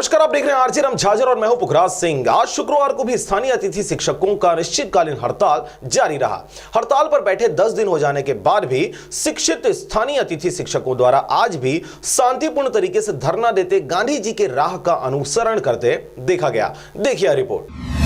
नमस्कार, आप देख रहे हैं आरजे रमझाजर और मैं हूं पुखराज सिंह। आज शुक्रवार को भी स्थानीय अतिथि शिक्षकों का अनिश्चितकालीन हड़ताल जारी रहा। हड़ताल पर बैठे 10 दिन हो जाने के बाद भी शिक्षित स्थानीय अतिथि शिक्षकों द्वारा आज भी शांतिपूर्ण तरीके से धरना देते गांधी जी के राह का अनुसरण करते देखा गया। देखिए रिपोर्ट।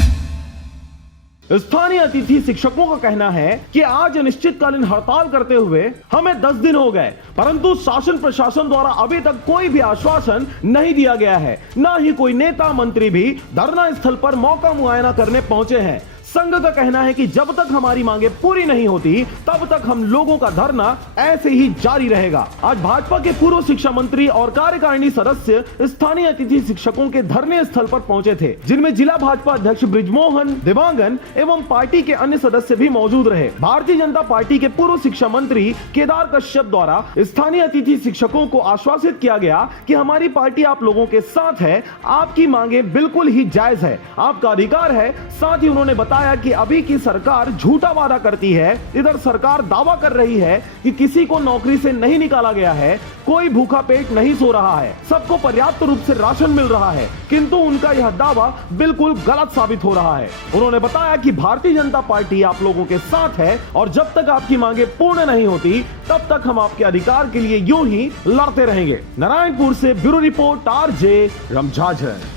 स्थानीय अतिथि शिक्षकों का कहना है कि आज अनिश्चितकालीन हड़ताल करते हुए हमें 10 दिन हो गए, परंतु शासन प्रशासन द्वारा अभी तक कोई भी आश्वासन नहीं दिया गया है। न ही कोई नेता मंत्री भी धरना स्थल पर मौका मुआयना करने पहुंचे हैं। संघ का कहना है कि जब तक हमारी मांगे पूरी नहीं होती तब तक हम लोगों का धरना ऐसे ही जारी रहेगा। आज भाजपा के पूर्व शिक्षा मंत्री और कार्यकारिणी सदस्य स्थानीय अतिथि शिक्षकों के धरने स्थल पर पहुंचे थे, जिनमें जिला भाजपा अध्यक्ष बृजमोहन देवांगन एवं पार्टी के अन्य सदस्य भी मौजूद रहे। भारतीय जनता पार्टी के पूर्व शिक्षा मंत्री केदार कश्यप द्वारा स्थानीय अतिथि शिक्षकों को आश्वासित किया गया कि हमारी पार्टी आप लोगों के साथ है, आपकी मांगे बिल्कुल ही जायज है, आपका अधिकार है। साथ ही उन्होंने बताया कि अभी की सरकार झूठा वादा करती है। इधर सरकार दावा कर रही है कि किसी को नौकरी से नहीं निकाला गया है, कोई भूखा पेट नहीं सो रहा है, सबको पर्याप्त रूप से राशन मिल रहा है, किंतु उनका यह दावा बिल्कुल गलत साबित हो रहा है। उन्होंने बताया कि भारतीय जनता पार्टी आप लोगों के साथ है और जब तक आपकी मांगे पूर्ण नहीं होती तब तक हम आपके अधिकार के लिए यूं ही लड़ते रहेंगे। नारायणपुर से ब्यूरो रिपोर्ट, आरजे रमझाजर।